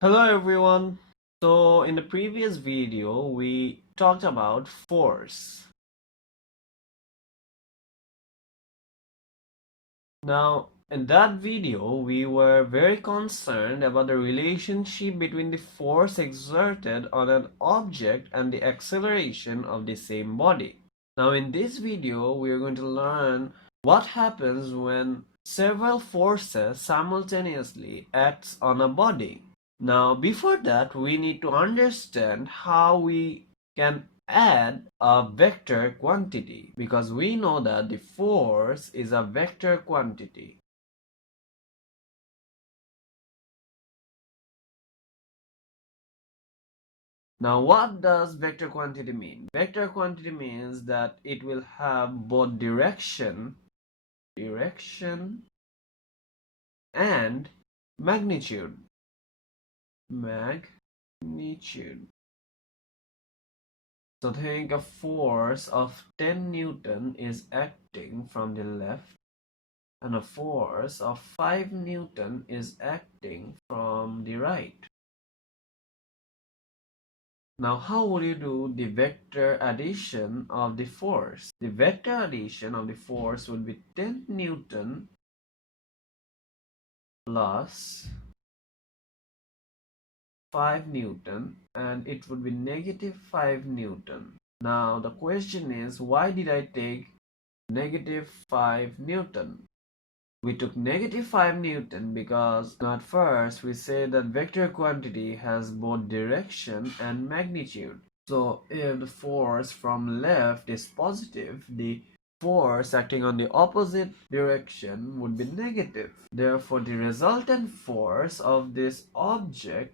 Hello everyone. So in the previous video we talked about force. Now in that video we were very concerned about the relationship between the force exerted on an object and the acceleration of the same body. Now in this video we are going to learn what happens when several forces simultaneously acts on a body. Now, before that, we need to understand how we can add a vector quantity because we know that the force is a vector quantity. Now, what does vector quantity mean? Vector quantity means that it will have both direction and magnitude. So think a force of 10 Newton is acting from the left and a force of 5 Newton is acting from the right. Now how would you do the vector addition of the force? The vector addition of the force would be 10 Newton plus 5 Newton and it would be negative 5 Newton. Now the question is, why did I take negative 5 Newton? We took negative 5 Newton because at first we said that vector quantity has both direction and magnitude. So if the force from left is positive, the force acting on the opposite direction would be negative. Therefore, the resultant force of this object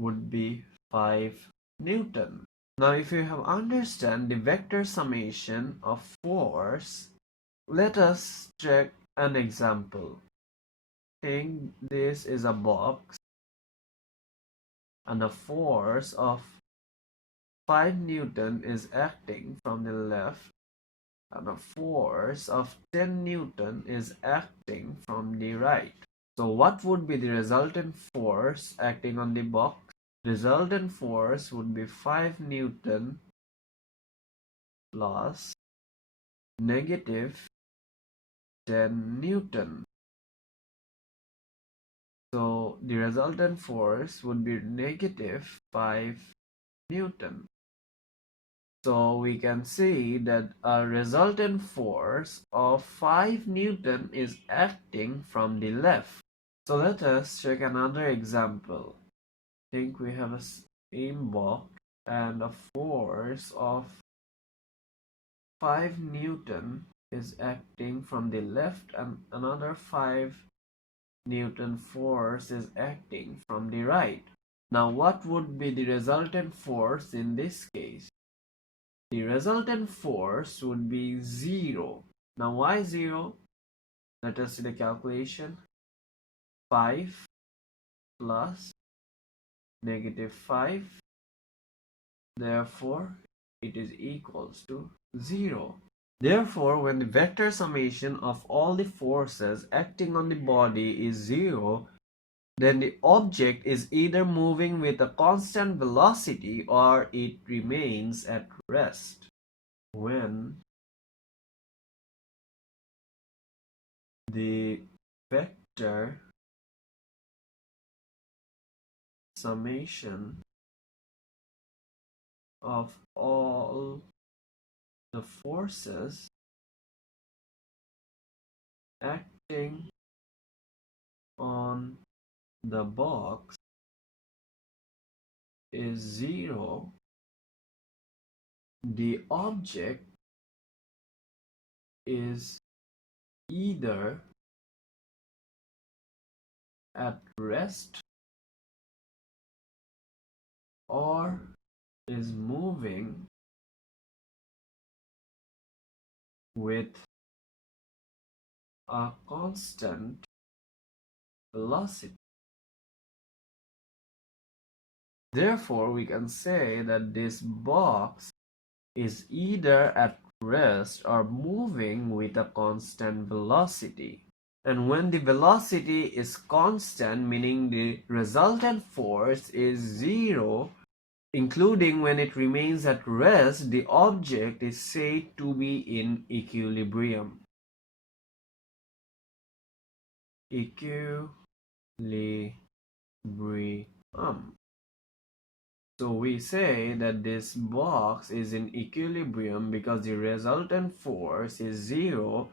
would be 5 Newton. Now, if you have understand the vector summation of force, let us check an example. Think this is a box and a force of 5 Newton is acting from the left and a force of 10 Newton is acting from the right. So what would be the resultant force acting on the box? Resultant force would be 5 Newton plus negative 10 Newton. So the resultant force would be negative 5 Newton. So we can see that a resultant force of 5 Newton is acting from the left. So let us check another example. Think we have a same box and a force of 5 Newton is acting from the left and another 5 Newton force is acting from the right. Now what would be the resultant force in this case? The resultant force would be 0. Now why 0? Let us see the calculation. 5 plus negative 5. Therefore, it is equals to 0. Therefore, when the vector summation of all the forces acting on the body is 0, then the object is either moving with a constant velocity or it remains at rest. When the vector summation of all the forces acting on the box is 0, the object is either at rest or is moving with a constant velocity. Therefore, we can say that this box is either at rest or moving with a constant velocity. And when the velocity is constant, meaning the resultant force is zero, including when it remains at rest, the object is said to be in equilibrium. Equilibrium. So we say that this box is in equilibrium because the resultant force is zero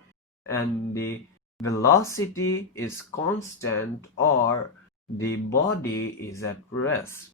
and the velocity is constant, or the body is at rest.